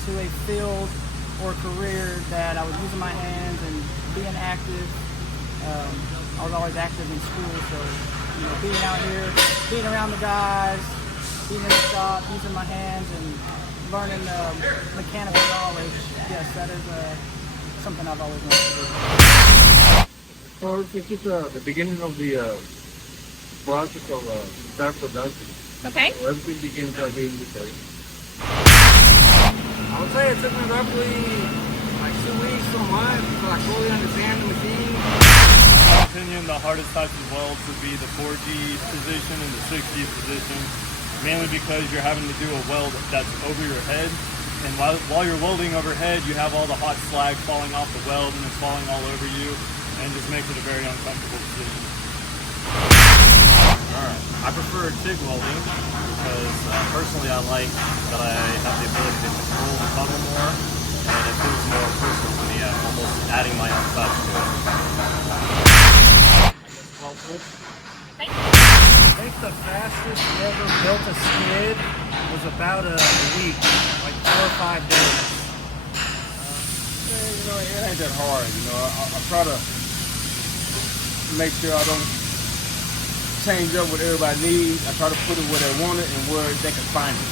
into a field or career that I was using my hands and being active. I was always active in school, so being out here, being around the guys, being in the shop, using my hands and learning mechanical knowledge. Yes, that is something I've always wanted to do. So this is the beginning of the process of start production. Okay. So everything begins being decided. I would say it took me roughly like 2 weeks to a month to like fully understand the machine. In my opinion, the hardest types of welds would be the 4G position and the 6G position, mainly because you're having to do a weld that's over your head. And while you're welding overhead, you have all the hot slag falling off the weld and it's falling all over you, and just makes it a very uncomfortable position. Alright, I prefer TIG welding because personally I like that I have the ability to control the tunnel more, and it feels more personal to me. I'm almost adding my own touch to it. I think the fastest we ever built a skid was about a week, like 4 or 5 days. It ain't that hard. I try to make sure I don't change up what everybody needs. I try to put it where they want it and where they can find it.